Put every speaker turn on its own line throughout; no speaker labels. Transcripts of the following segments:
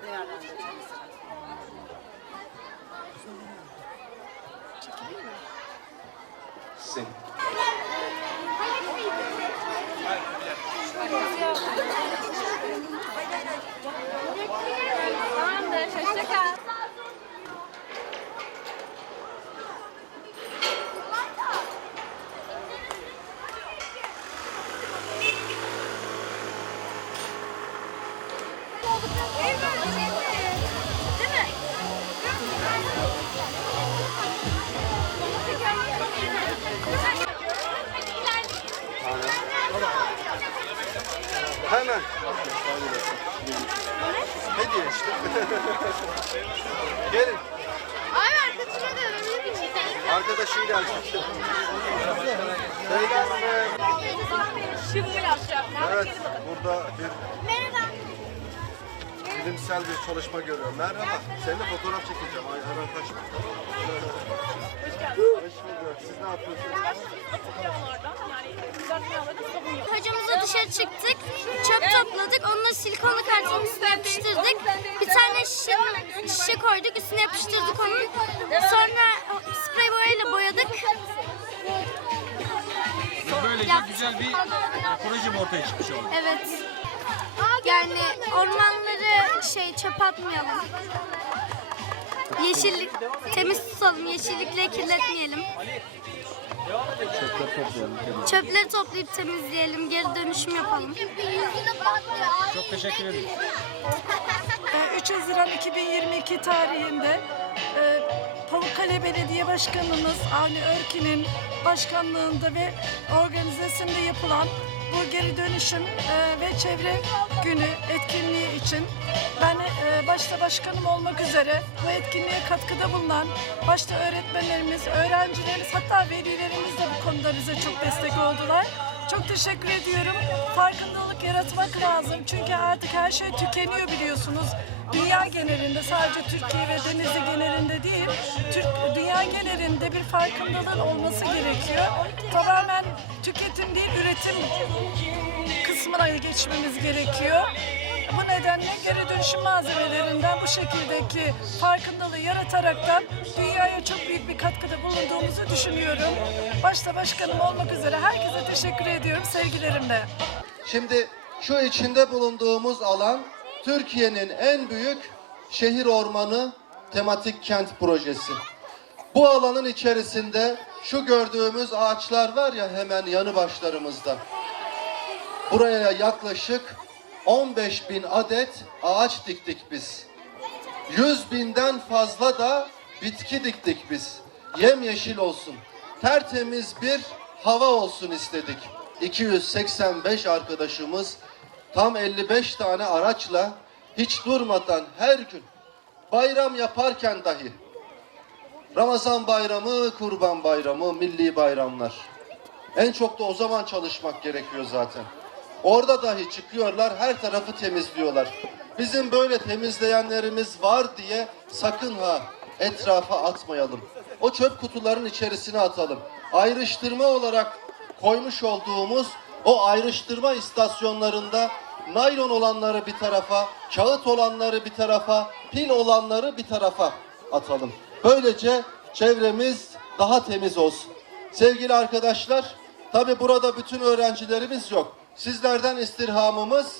şekilde değerlendireceğiz. Çekileyim mi?
Sim. Gelin.
Abi arkadaşıma da için
Arkadaşın gelsin. Beyler,
Şıvı yapacağım.
Evet, burada bir
Merhaba.
bilimsel bir çalışma görüyorum. Merhaba. Seninle fotoğraf çekeceğim. Ay, hemen kaçma. Siz ne yapıyorsunuz?
Hocamızla dışarı çıktık. Çöp topladık. Onunla silikonu kartonun üstüne yapıştırdık. Bir tane şişe, şişe koyduk. Üstüne yapıştırdık onu. Sonra sprey boyayla boyadık.
Böylece güzel bir proje mi ortaya çıkmış oldu?
Evet. Yani ormanları şey çöp atmayalım. Yeşillik temiz tutalım. Yeşillikle kirletmeyelim. Çöpleri toplayıp temizleyelim. Geri dönüşüm yapalım.
Çok teşekkür ederim.
Ee, 3 Haziran 2022 tarihinde e, Pamukkale Belediye Başkanımız Avni Örkin'in başkanlığında ve organizasyonunda yapılan bu geri dönüşüm e, ve çevre günü etkinliği için ben e, başta başkanım olmak üzere bu etkinliğe katkıda bulunan başta öğretmenlerimiz, öğrencilerimiz hatta velilerimiz de bu konuda bize çok destek oldular. Çok teşekkür ediyorum. Farkındalık yaratmak lazım. Çünkü artık her şey tükeniyor biliyorsunuz. Dünya genelinde sadece Türkiye ve Denizli genelinde değil, Türk, dünya genelinde bir farkındalığın olması gerekiyor. Tamamen tüketim değil, üretim kısmına geçmemiz gerekiyor. Bu nedenle geri dönüşüm malzemelerinden bu şekildeki farkındalığı yarataraktan dünyaya çok büyük bir katkıda bulunduğumuzu düşünüyorum. Başta başkanım olmak üzere herkese teşekkür ediyorum sevgilerimle.
Şimdi şu içinde bulunduğumuz alan Türkiye'nin en büyük şehir ormanı tematik kent projesi. Bu alanın içerisinde şu gördüğümüz ağaçlar var ya hemen yanı başlarımızda. Buraya yaklaşık 15 bin adet ağaç diktik biz. 100 binden fazla da bitki diktik biz. Yemyeşil olsun. Tertemiz bir hava olsun istedik. 285 arkadaşımız tam 55 tane araçla hiç durmadan her gün bayram yaparken dahi Ramazan bayramı, kurban bayramı, milli bayramlar. En çok da o zaman çalışmak gerekiyor zaten. Orada dahi çıkıyorlar, her tarafı temizliyorlar. Bizim böyle temizleyenlerimiz var diye sakın ha etrafa atmayalım. O çöp kutuların içerisine atalım. Ayrıştırma olarak koymuş olduğumuz o ayrıştırma istasyonlarında naylon olanları bir tarafa, kağıt olanları bir tarafa, pil olanları bir tarafa atalım. Böylece çevremiz daha temiz olsun. Sevgili arkadaşlar, tabi burada bütün öğrencilerimiz yok. Sizlerden istirhamımız,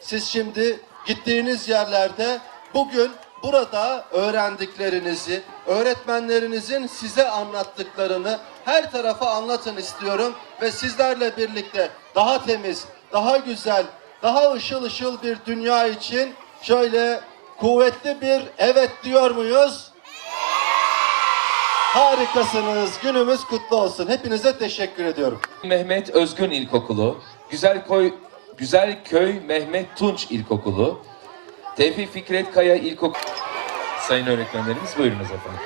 siz şimdi gittiğiniz yerlerde bugün burada öğrendiklerinizi, öğretmenlerinizin size anlattıklarını her tarafa anlatın istiyorum ve sizlerle birlikte daha temiz, daha güzel, daha ışıl ışıl bir dünya için şöyle kuvvetli bir evet diyor muyuz? Harikasınız. Günümüz kutlu olsun. Hepinize teşekkür ediyorum.
Mehmet Özgün İlkokulu, Güzel Koy Güzel Köy Mehmet Tunç İlkokulu, Tevfik Fikret Kaya İlkokulu. Sayın öğretmenlerimiz buyurunuz efendim.